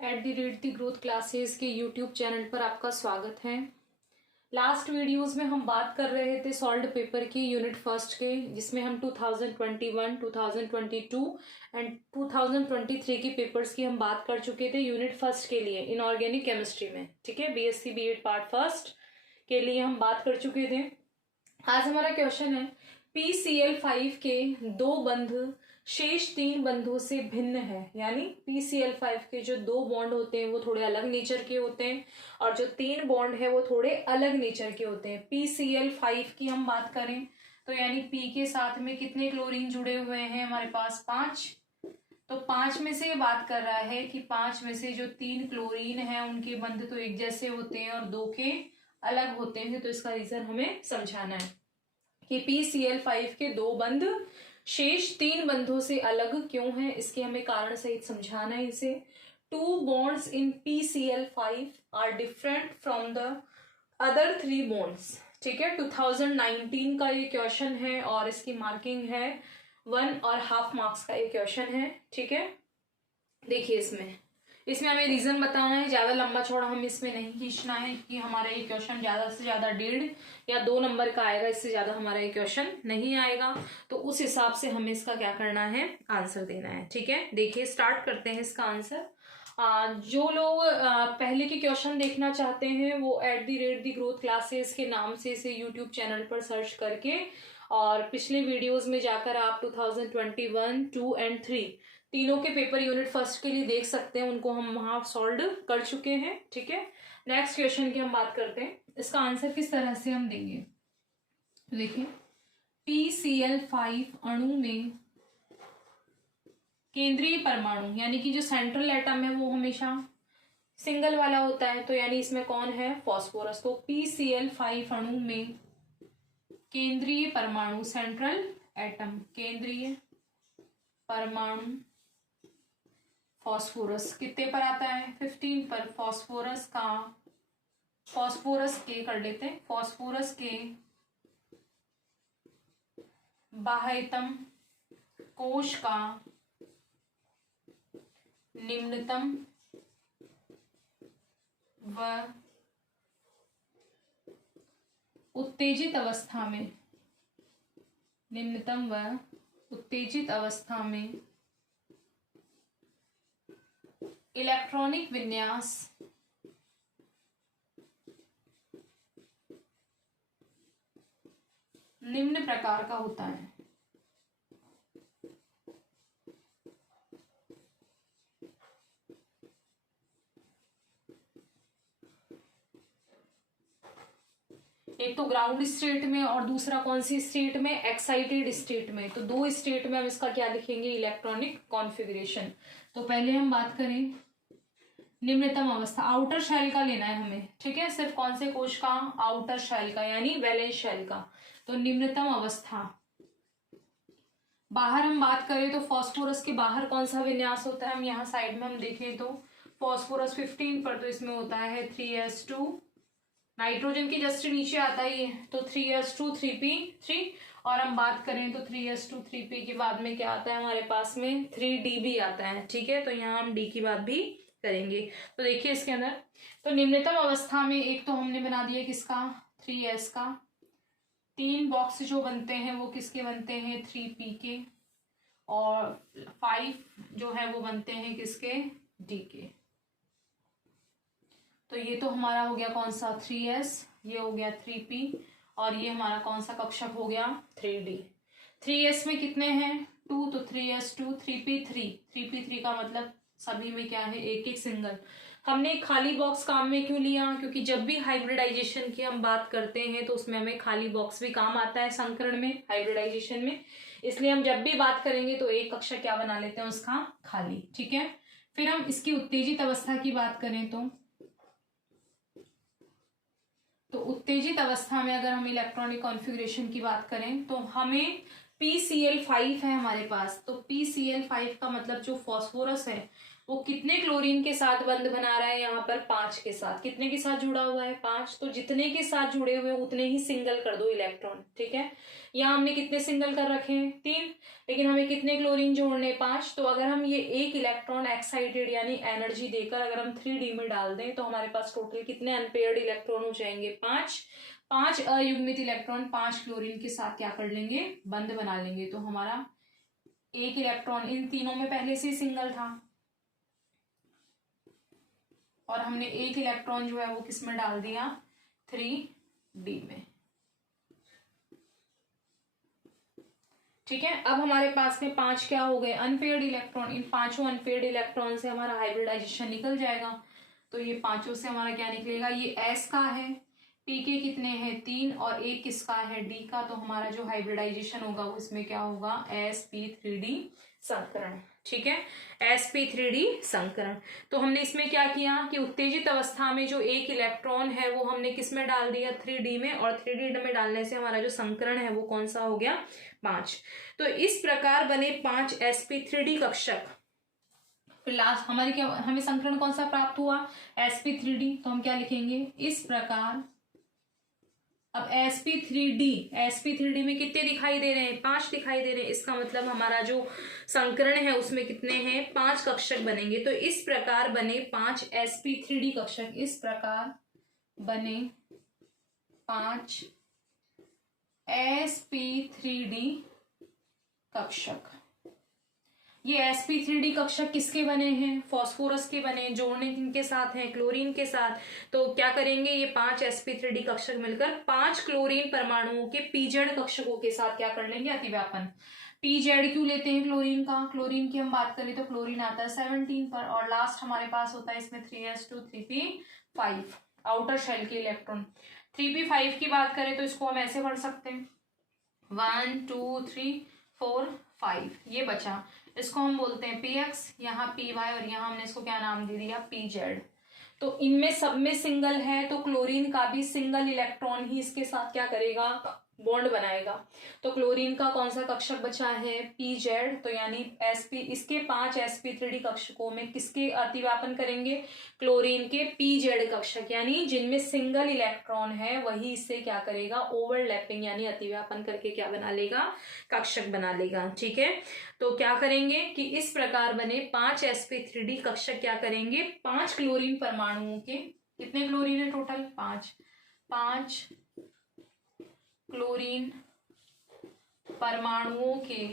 @ Growth classes के YouTube channel पर आपका स्वागत है। लास्ट वीडियोस में हम बात कर रहे थे सॉल्व्ड पेपर की यूनिट फर्स्ट के, जिसमें हम 2021, 2022 एंड 2023 की पेपर्स की हम बात कर चुके थे यूनिट फर्स्ट के लिए इनऑर्गेनिक केमिस्ट्री में। ठीक है, बीएससी बीएड पार्ट फर्स्ट के लिए हम बात कर चुके थे। आज हमारा क्वेश्चन है PCl5 के दो बंध शेष तीन बंधों से भिन्न है, यानी PCl5 के जो दो बॉन्ड होते हैं वो थोड़े अलग नेचर के होते हैं और जो तीन बॉन्ड है वो थोड़े अलग नेचर के होते हैं। PCl5 की हम बात करें तो यानी P के साथ में कितने क्लोरीन जुड़े हुए हैं हमारे पास 5। तो 5 में से ये बात कर रहा है कि 5 में से जो तीन क्लोरीन है उनके बंध तो एक जैसे होते हैं और दो के अलग होते हैं। तो इसका रीजन हमें समझाना है कि PCl5 के दो बंध शेष तीन बंधों से अलग क्यों है, इसके हमें कारण सहित समझाना है इसे। 2 bonds in PCl5 are different from the other 3 bonds। ठीक है, 2019 का ये क्वेश्चन है और इसकी मार्किंग है 1.5 मार्क्स का ये क्वेश्चन है। ठीक है, देखिए इसमें हमें रीजन बताना है, ज्यादा लंबा चौड़ा हम इसमें नहीं खींचना है कि हमारा ये क्वेश्चन ज्यादा से ज्यादा 1.5 या 2 नंबर का आएगा, इससे ज्यादा हमारा ये क्वेश्चन नहीं आएगा। तो उस हिसाब से हमें इसका क्या करना है, आंसर देना है। ठीक है, देखिए स्टार्ट करते हैं इसका आंसर। जो लोग पहले के क्वेश्चन देखना चाहते हैं वो @ ग्रोथ क्लासेस के नाम से इसे यूट्यूब चैनल पर सर्च करके और पिछले वीडियोज में जाकर आप 2021, 2 एंड 3 तीनों के पेपर यूनिट फर्स्ट के लिए देख सकते हैं, उनको हम वहां सॉल्व कर चुके हैं। ठीक है, नेक्स्ट क्वेश्चन की हम बात करते हैं, इसका आंसर किस तरह से हम देंगे। तो देखिए PCl5 अणु में केंद्रीय परमाणु यानी कि जो सेंट्रल एटम है वो हमेशा सिंगल वाला होता है, तो यानी इसमें कौन है, फॉस्फोरस। तो PCl5 अणु में केंद्रीय परमाणु सेंट्रल एटम केंद्रीय परमाणु फॉस्फोरस कितने पर आता है, 15 पर। फॉस्फोरस के कर लेते हैं, फॉस्फोरस के बाह्यतम कोश का निम्नतम व उत्तेजित अवस्था में निम्नतम व उत्तेजित अवस्था में इलेक्ट्रॉनिक विन्यास निम्न प्रकार का होता है। एक तो ग्राउंड स्टेट में और दूसरा कौन सी स्टेट में, एक्साइटेड स्टेट में। तो दो स्टेट में हम इसका क्या लिखेंगे, इलेक्ट्रॉनिक कॉन्फ़िगरेशन। तो पहले हम बात करें निम्नतम अवस्था, आउटर शेल का लेना है हमें। ठीक है, सिर्फ कौन से कोश का, आउटर शेल का यानी वैलेंस शेल का। तो निम्नतम अवस्था, बाहर हम बात करें तो फॉस्फोरस के बाहर कौन सा विन्यास होता है, हम यहाँ साइड में हम देखें तो फॉस्फोरस 15 पर, तो इसमें होता है 3s2, नाइट्रोजन की जस्ट नीचे आता ही है तो 3s2 3p3। और हम बात करें तो 3s2 3p के बाद में क्या आता है हमारे पास में 3d भी आता है। ठीक है, तो यहाँ हम d की बात भी करेंगे। तो देखिए इसके अंदर तो निम्नतम अवस्था में एक तो हमने बना दिया किसका, 3s का। 3 बॉक्स जो बनते हैं वो किसके बनते हैं, 3p के, और 5 जो है वो बनते हैं किसके, d के। तो ये तो हमारा हो गया कौन सा, 3s, ये हो गया 3p और ये हमारा कौन सा कक्षक हो गया, 3d। 3s में कितने हैं, 2, तो 3s2 3p3। 3p3 का मतलब सभी में क्या है, एक एक सिंगल। हमने खाली बॉक्स काम में क्यों लिया, क्योंकि जब भी हाइब्रिडाइजेशन की हम बात करते हैं तो उसमें हमें खाली बॉक्स भी काम आता है संकरण में, हाइब्रिडाइजेशन में। इसलिए हम जब भी बात करेंगे तो एक कक्षक क्या बना लेते हैं उसका, खाली। ठीक है, फिर हम इसकी उत्तेजित अवस्था की बात करें तो उत्तेजित अवस्था में अगर हम इलेक्ट्रॉनिक कॉन्फ़िगरेशन की बात करें तो हमें PCl5 है हमारे पास। तो PCl5 का मतलब जो फॉस्फोरस है वो कितने क्लोरीन के साथ बंध बना रहा है यहाँ पर, 5 के साथ। कितने के साथ जुड़ा हुआ है, 5। तो जितने के साथ जुड़े हुए उतने ही सिंगल कर दो इलेक्ट्रॉन, ठीक है। यहाँ हमने कितने सिंगल कर रखे हैं, 3, लेकिन हमें कितने क्लोरीन जोड़ने, 5। तो अगर हम ये एक इलेक्ट्रॉन एक्साइटेड यानी एनर्जी देकर अगर हम 3D में डाल दें तो हमारे पास टोटल कितने अनपेयर्ड इलेक्ट्रॉन हो जाएंगे, 5। 5 अयुग्मित इलेक्ट्रॉन 5 क्लोरीन के साथ क्या कर लेंगे, बंध बना लेंगे। तो हमारा एक इलेक्ट्रॉन इन तीनों में पहले से सिंगल था और हमने एक इलेक्ट्रॉन जो है वो किस में डाल दिया, 3D में, ठीक है। अब हमारे पास में 5 क्या हो गए, अनपेयर्ड इलेक्ट्रॉन। इन 5 अनपेयर्ड इलेक्ट्रॉन से हमारा हाइब्रिडाइजेशन निकल जाएगा। तो ये 5 से हमारा क्या निकलेगा, ये S का है, P के कितने हैं, 3, और एक किसका है, D का। तो हमारा जो हाइब्रिडाइजेशन होगा वो इसमें क्या होगा, sp3d संकरण, ठीक है, sp3d संकरण। तो हमने इसमें क्या किया कि उत्तेजित अवस्था में जो एक इलेक्ट्रॉन है वो हमने किस में डाल दिया, 3D में, और 3D में डालने से हमारा जो संकरण है वो कौन सा हो गया, 5। तो इस प्रकार बने 5 sp3d कक्षक। फिर लास्ट हमारे क्या, हमें संकरण कौन सा प्राप्त हुआ, sp3d। तो हम क्या लिखेंगे, इस प्रकार। अब sp3d में कितने दिखाई दे रहे हैं, 5 दिखाई दे रहे हैं। इसका मतलब हमारा जो संकरण है उसमें कितने हैं, 5 कक्षक बनेंगे। तो इस प्रकार बने 5 sp3d कक्षक। इस प्रकार बने 5 sp3d कक्षक। ये sp3d कक्षक किसके बने हैं, फॉस्फोरस के बने, जोड़ने किनके साथ हैं, क्लोरीन के साथ। तो क्या करेंगे, ये 5 sp3d कक्षक मिलकर 5 क्लोरीन परमाणुओं के pz कक्षकों के साथ क्या कर लेंगे, अतिव्यापन। pz क्यों लेते हैं क्लोरीन का, क्लोरीन की हम बात करें तो क्लोरीन आता है 17 पर, और लास्ट हमारे पास होता है इसमें 3s2 3p5 आउटर शेल के इलेक्ट्रॉन। 3p5 की बात करें तो इसको हम ऐसे पढ़ सकते हैं, 1 2 3 4 5, ये बचा, इसको हम बोलते हैं px, यहाँ py, और यहाँ हमने इसको क्या नाम दे दिया, pz। तो इनमें सब में सिंगल है, तो क्लोरीन का भी सिंगल इलेक्ट्रॉन ही इसके साथ क्या करेगा, बॉन्ड बनाएगा। तो क्लोरीन का कौन सा कक्षक बचा है, pz। तो यानी sp, इसके 5 sp3d कक्षकों में किसके अतिव्यापन करेंगे, क्लोरीन के pz कक्षक, यानी जिनमें सिंगल इलेक्ट्रॉन है वही इससे क्या करेगा, ओवरलैपिंग यानी अतिव्यापन करके क्या बना लेगा, कक्षक बना लेगा, ठीक है। तो क्या करेंगे कि इस प्रकार बने 5 sp3d कक्षक क्या करेंगे, 5 क्लोरीन परमाणुओं के, कितने क्लोरीन है टोटल, 5 क्लोरीन परमाणुओं के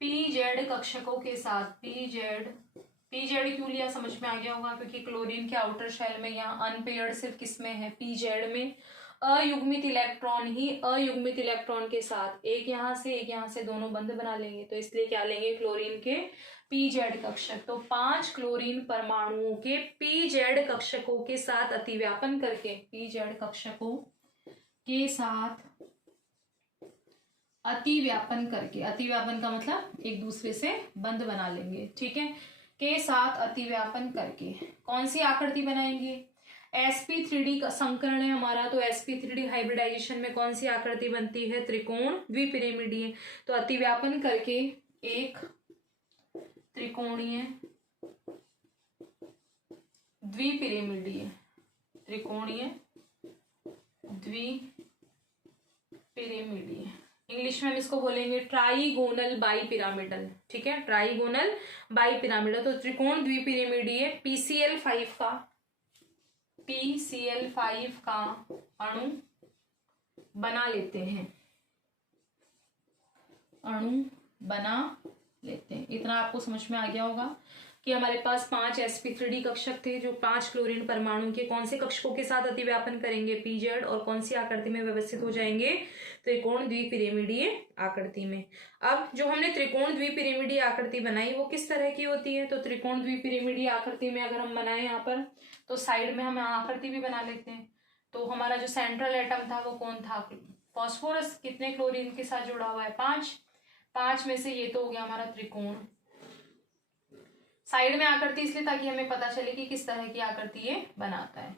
pz कक्षकों के साथ, pz क्यों लिया समझ में आ गया होगा, क्योंकि क्लोरीन के आउटर शेल में यहाँ अनपेयर्ड सिर्फ किस में है, pz में। अयुग्मित इलेक्ट्रॉन ही अयुग्मित इलेक्ट्रॉन के साथ एक यहाँ से दोनों बंध बना लेंगे, तो इसलिए क्या लेंगे, क्लोरीन के pz कक्षक। तो 5 क्लोरीन परमाणुओं के pz कक्षकों के साथ अतिव्यापन करके, pz कक्षकों के साथ अतिव्यापन करके, अतिव्यापन का मतलब एक दूसरे से बंध बना लेंगे, ठीक है, के साथ अतिव्यापन करके कौन सी आकृति बनाएंगे, sp3d का संकरण है हमारा। तो sp3d हाइब्रिडाइजेशन में कौन सी आकृति बनती है, त्रिकोण द्विपिरामिडीय। तो अतिव्यापन करके एक त्रिकोणीय द्विपिरामिडीय, त्रिकोणीय द्विपिरामिडीय, इंग्लिश में हम इसको बोलेंगे ट्राइगोनल बाईपिरामिडल, ठीक है, ट्राइगोनल बाईपिरामिडल। तो त्रिकोण द्विपिरामिडीय PCl5 का अणु बना लेते हैं, इतना आपको समझ में आ गया होगा कि हमारे पास 5 sp3d कक्षक थे जो 5 क्लोरीन परमाणु के कौन से कक्षकों के साथ अतिव्यापन करेंगे, pz, और कौन सी आकृति में व्यवस्थित हो जाएंगे, त्रिकोण द्विपिरामिडीय आकृति में। अब जो हमने त्रिकोण द्विपिरामिडीय आकृति बनाई वो किस तरह की होती है, तो त्रिकोण द्विपिरामिडीय आकृति में अगर हम बनाए यहाँ पर तो साइड में हम आकृति भी बना लेते हैं। तो हमारा जो सेंट्रल एटम था वो कौन था, फॉस्फोरस। कितने क्लोरीन के साथ जुड़ा हुआ है, 5 में से ये तो हो गया हमारा त्रिकोण। साइड में आकृति इसलिए ताकि हमें पता चले कि किस तरह की आकृति ये बनाता है।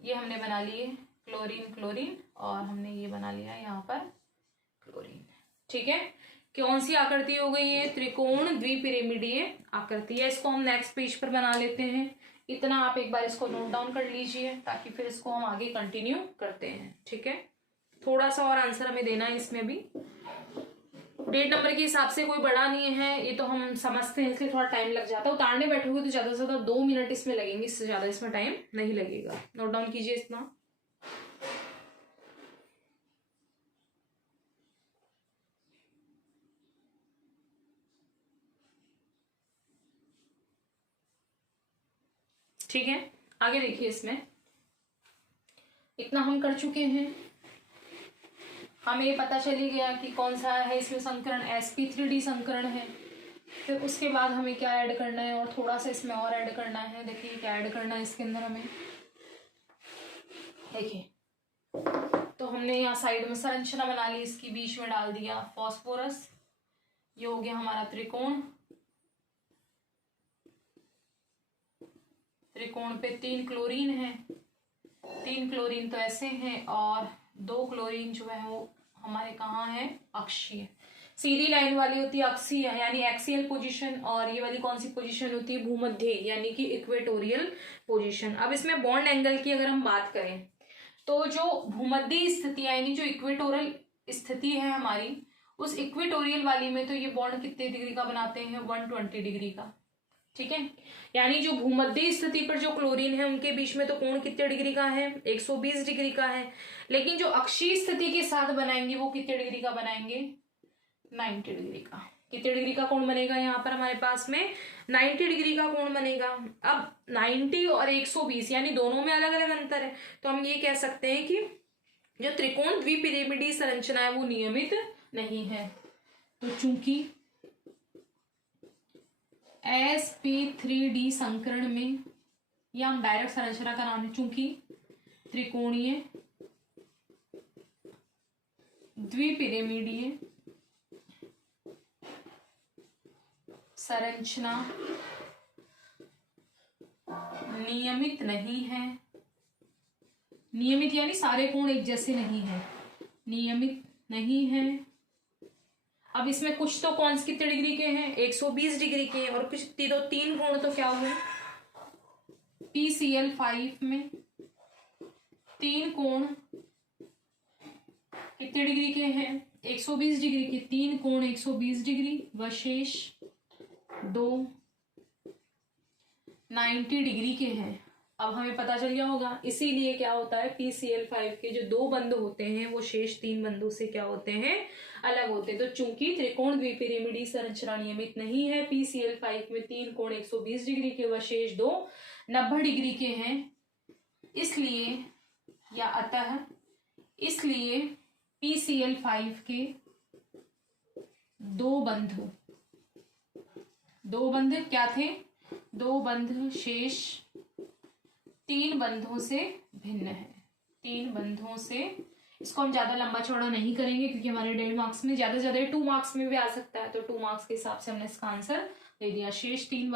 ये हमने बना लिए क्लोरीन, और हमने ये बना लिया यहाँ पर क्लोरीन, ठीक है। कौन सी आकृति हो गई है? त्रिकोण द्विपिरामिडीय आकृति है। इसको हम नेक्स्ट पेज पर बना लेते हैं। इतना आप एक बार इसको नोट डाउन कर लीजिए ताकि फिर इसको हम आगे कंटिन्यू करते हैं। ठीक है, थोड़ा सा और आंसर हमें देना है इसमें भी। डेट नंबर के हिसाब से कोई बड़ा नहीं है, ये तो हम समझते हैं, इसलिए थोड़ा टाइम लग जाता है। उतारने बैठोगे तो ज्यादा से ज्यादा 2 मिनट इसमें लगेंगे, इससे ज्यादा इसमें टाइम नहीं लगेगा। नोट डाउन कीजिए इतना। ठीक है, आगे देखिए। इसमें इतना हम कर चुके हैं। हमें ये पता चली गया कि कौन सा है इसमें संकरण, sp3d संकरण है। फिर उसके बाद हमें क्या ऐड करना है, और थोड़ा सा इसमें और ऐड करना है। देखिए क्या ऐड करना है इसके अंदर हमें, देखिए तो हमने यहाँ साइड में संरचना बना ली, इसकी बीच में डाल दिया फॉस्फोरस। ये हो गया हमारा त्रिकोण। त्रिकोण पे 3 क्लोरीन है, 3 क्लोरीन तो ऐसे हैं, और 2 क्लोरीन जो है वो हमारे कहाँ है? अक्षीय। सीधी लाइन वाली होती है अक्षीय यानी एक्सियल पोजीशन, और ये वाली कौन सी पोजीशन होती है? भूमध्य यानी कि इक्वेटोरियल पोजीशन। अब इसमें बॉन्ड एंगल की अगर हम बात करें तो जो भूमध्य स्थिति यानी जो इक्वेटोरियल स्थिति है हमारी, उस इक्वेटोरियल वाली में तो ये बॉन्ड कितने डिग्री का बनाते हैं? 120 डिग्री का। ठीक है, यानी जो भूमध्य स्थिति पर जो क्लोरीन है उनके बीच में तो कोण कितने डिग्री का है? 120 डिग्री का है। लेकिन जो अक्षीय स्थिति के साथ बनाएंगे वो कितने डिग्री का बनाएंगे? 90 डिग्री का। कितने डिग्री का कोण बनेगा यहाँ पर हमारे पास में? 90 डिग्री का कोण बनेगा। अब 90 और 120 यानी दोनों में अलग अलग अंतर है, तो हम ये कह सकते हैं कि जो त्रिकोण द्विपिरामिडीय संरचना है वो नियमित नहीं है। तो चूंकि sp3d संकरण में, या हम डायरेक्ट संरचना का नाम है, चूंकि त्रिकोणीय द्विपिरामिडीय संरचना नियमित नहीं है। नियमित यानी सारे कोण एक जैसे नहीं है, नियमित नहीं है। अब इसमें कुछ तो कौन से कितने डिग्री के हैं? 120 डिग्री के, और कुछ 3 कोण तो क्या हुए? PCl5 में 3 कोण कितने डिग्री के हैं? 120 डिग्री के। 3 कोण 120 डिग्री व शेष 2 90 डिग्री के हैं। अब हमें पता चल गया होगा, इसीलिए क्या होता है? PCl5 के जो 2 बंध होते हैं वो शेष 3 बंधों से क्या होते हैं? अलग होते हैं। तो चूंकि त्रिकोण द्विपिरामिडीय संरचना नियमित नहीं है, PCl5 में 3 कोण 120 डिग्री के व शेष 2 90 डिग्री के हैं, इसलिए या अतः इसलिए PCl5 के 2 बंध क्या थे? 2 बंध शेष 3 बंधों से भिन्न है। 3 बंधों से, इसको हम ज्यादा लंबा चौड़ा नहीं करेंगे क्योंकि हमारे 1.5 मार्क्स में, ज्यादा से ज्यादा 2 मार्क्स में भी आ सकता है, तो 2 मार्क्स के हिसाब से हमने इसका आंसर दे दिया। शेष 3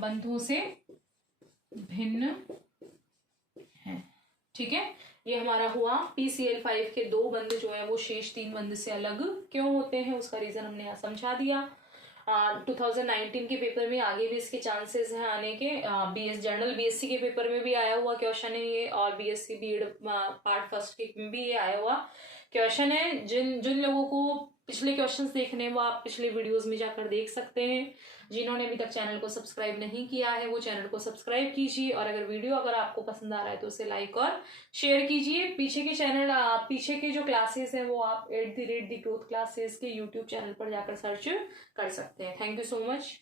बंधों से भिन्न है। ठीक है, ये हमारा हुआ PCl5 के 2 बंध जो है वो शेष 3 बंध से अलग क्यों होते हैं, उसका रीजन हमने यहाँ समझा दिया। 2019 के पेपर में आगे भी इसके चांसेस हैं आने के। BS जनरल BSc के पेपर में भी आया हुआ क्वेश्चन है ये, और BSc बीएड पार्ट फर्स्ट के में भी ये आया हुआ क्वेश्चन है। जिन लोगों को पिछले क्वेश्चंस देखने वो आप पिछले वीडियोस में जाकर देख सकते हैं। जिन्होंने अभी तक चैनल को सब्सक्राइब नहीं किया है वो चैनल को सब्सक्राइब कीजिए, और अगर वीडियो अगर आपको पसंद आ रहा है तो उसे लाइक और शेयर कीजिए। पीछे के जो क्लासेस हैं वो आप @the growth classes के यूट्यूब चैनल पर जाकर सर्च कर सकते हैं। Thank you so much.